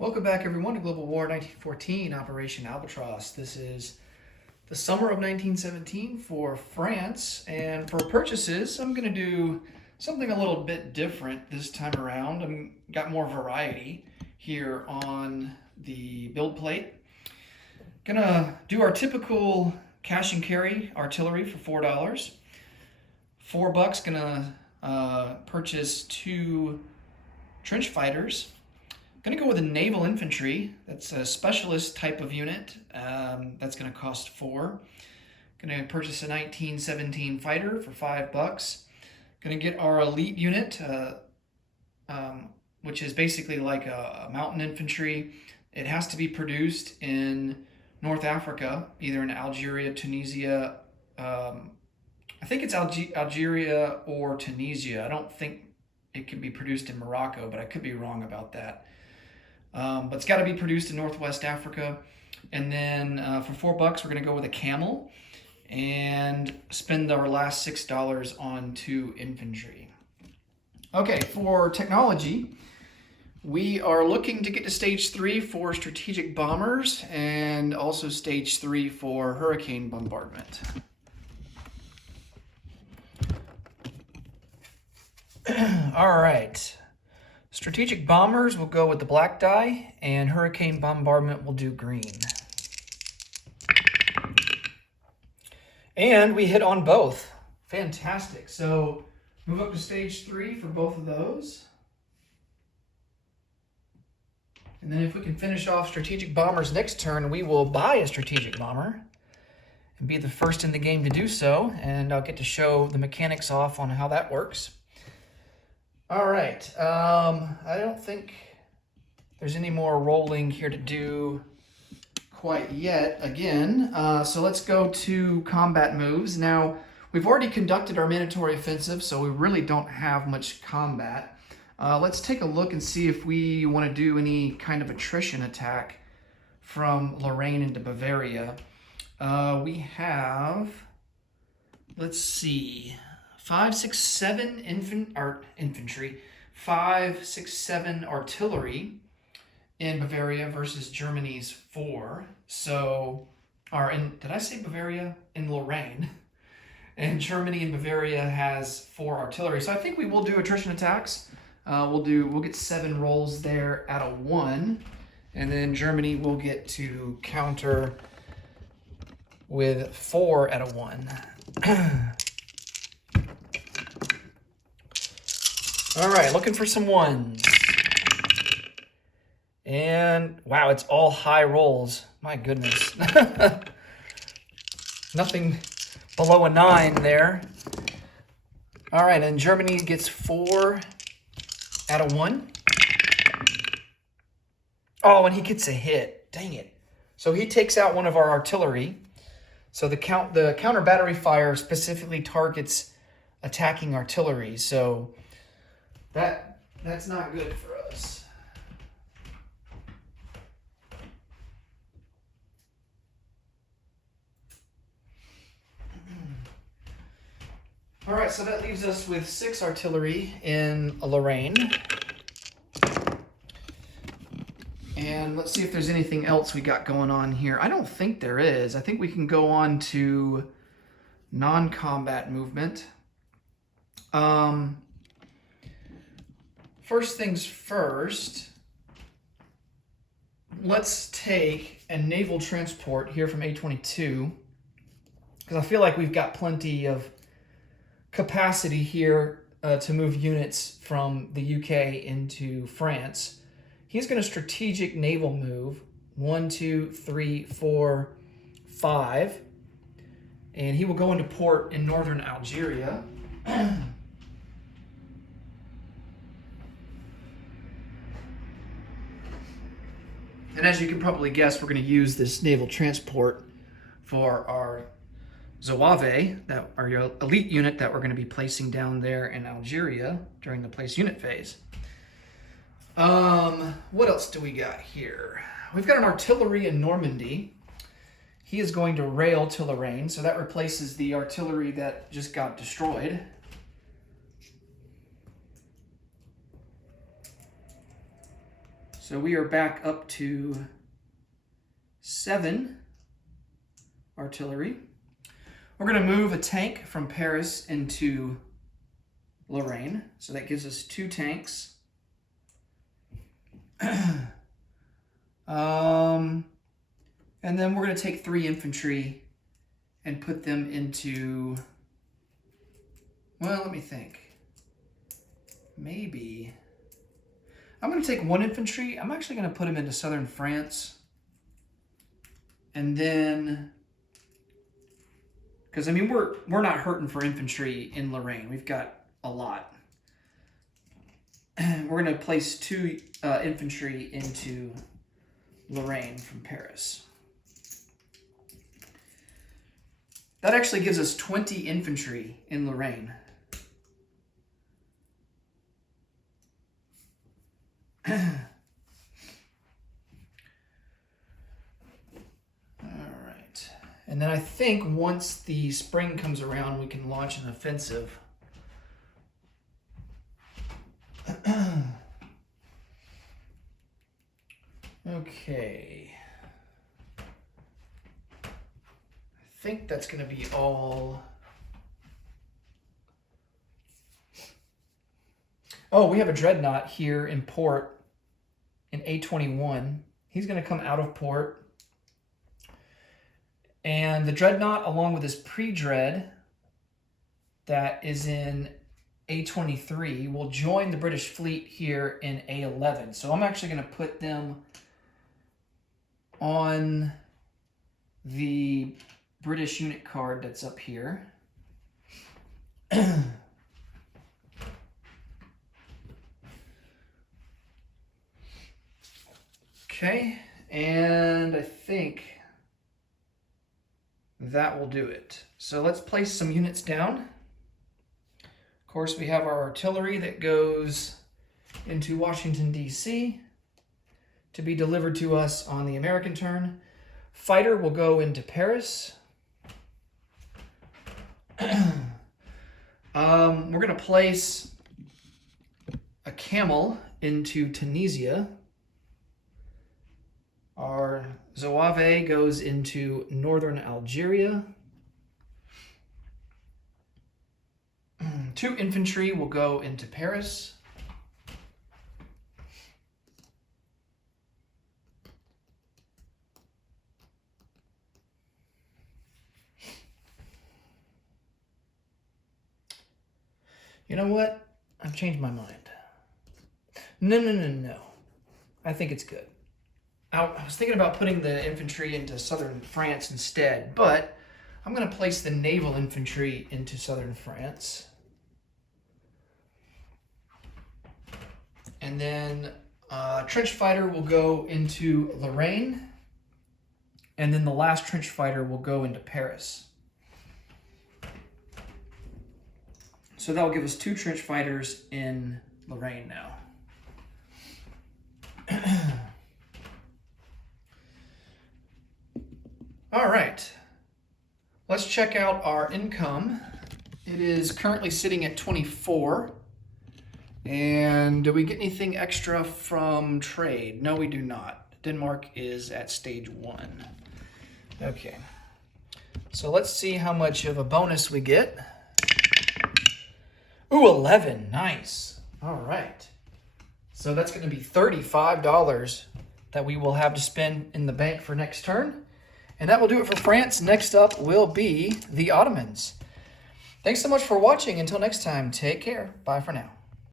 Welcome back, everyone, to Global War 1914, Operation Albatross. This is the summer of 1917 for France, and for purchases, I'm going to do something a little bit different this time around. I've got more variety here on the build plate. Gonna do our typical cash and carry artillery for $4. $4. Gonna purchase 2 trench fighters. Going to go with a naval infantry. That's a specialist type of unit. That's going to cost $4. Going to purchase a 1917 fighter for $5. Going to get our elite unit, which is basically like a mountain infantry. It has to be produced in North Africa, either in Algeria, Tunisia. I think it's Algeria or Tunisia. I don't think it can be produced in Morocco, but I could be wrong about that. But it's got to be produced in Northwest Africa. And then for $4, we're going to go with a camel and spend our last $6 on 2 infantry. Okay, for technology, we are looking to get to stage 3 for strategic bombers and also stage 3 for hurricane bombardment. All right. Strategic bombers will go with the black die, and hurricane bombardment will do green. And we hit on both. Fantastic. So move up to stage 3 for both of those. And then if we can finish off strategic bombers next turn, we will buy a strategic bomber and be the first in the game to do so. And I'll get to show the mechanics off on how that works. All right, I don't think there's any more rolling here to do quite yet again. So let's go to combat moves. Now, we've already conducted our mandatory offensive, so we really don't have much combat. Let's take a look and see if we want to do any kind of attrition attack from Lorraine into Bavaria. We have, let's see, 5, 6, 7 infantry, 5, 6, 7 artillery in Bavaria versus Germany's 4. So, did I say Bavaria? In Lorraine. And Germany and Bavaria has 4 artillery. So I think we will do attrition attacks. We'll get 7 rolls there at a 1. And then Germany will get to counter with 4 at a 1. All right, looking for some 1s. And wow, it's all high rolls. My goodness. Nothing below a 9 there. All right, and Germany gets 4 at a 1. Oh, and he gets a hit. Dang it. So he takes out one of our artillery. So the counter battery fire specifically targets attacking artillery. So that's not good for us. All right, so that leaves us with 6 artillery in Lorraine. And let's see if there's anything else we got going on here. I don't think there is. I think we can go on to non-combat movement. First things first, let's take a naval transport here from A22, because I feel like we've got plenty of capacity here to move units from the UK into France. He's going to strategic naval move 1, 2, 3, 4, 5, and he will go into port in northern Algeria. And as you can probably guess, we're going to use this naval transport for our Zouave, our elite unit that we're going to be placing down there in Algeria during the place unit phase. What else do we got here? We've got an artillery in Normandy. He is going to rail to Lorraine, so that replaces the artillery that just got destroyed. So we are back up to 7 artillery. We're going to move a tank from Paris into Lorraine. So that gives us 2 tanks. And then we're going to take 3 infantry and put them into, well, let me think. Maybe. I'm going to take 1 infantry. I'm actually going to put them into southern France. And then, because I mean, we're not hurting for infantry in Lorraine. We've got a lot. We're going to place 2 infantry into Lorraine from Paris. That actually gives us 20 infantry in Lorraine. All right. And then I think once the spring comes around, we can launch an offensive. Okay. I think that's going to be all. Oh, we have a dreadnought here in port in A21. He's going to come out of port. And the dreadnought, along with his pre-dread that is in A23, will join the British fleet here in A11. So I'm actually going to put them on the British unit card that's up here. Okay, and I think that will do it. So let's place some units down. Of course, we have our artillery that goes into Washington, D.C. to be delivered to us on the American turn. Fighter will go into Paris. We're going to place a camel into Tunisia. Our Zouave goes into northern Algeria. 2 infantry will go into Paris. You know what? I've changed my mind. No. I think it's good. I was thinking about putting the infantry into southern France instead, but I'm going to place the naval infantry into southern France. And then trench fighter will go into Lorraine. And then the last trench fighter will go into Paris. So that will give us 2 trench fighters in Lorraine now. All right, let's check out our income. It is currently sitting at 24. And do we get anything extra from trade? No, we do not. Denmark is at stage 1. Okay, so let's see how much of a bonus we get. Ooh, 11, nice. All right. So that's going to be $35 that we will have to spend in the bank for next turn. And that will do it for France. Next up will be the Ottomans. Thanks so much for watching. Until next time, take care. Bye for now.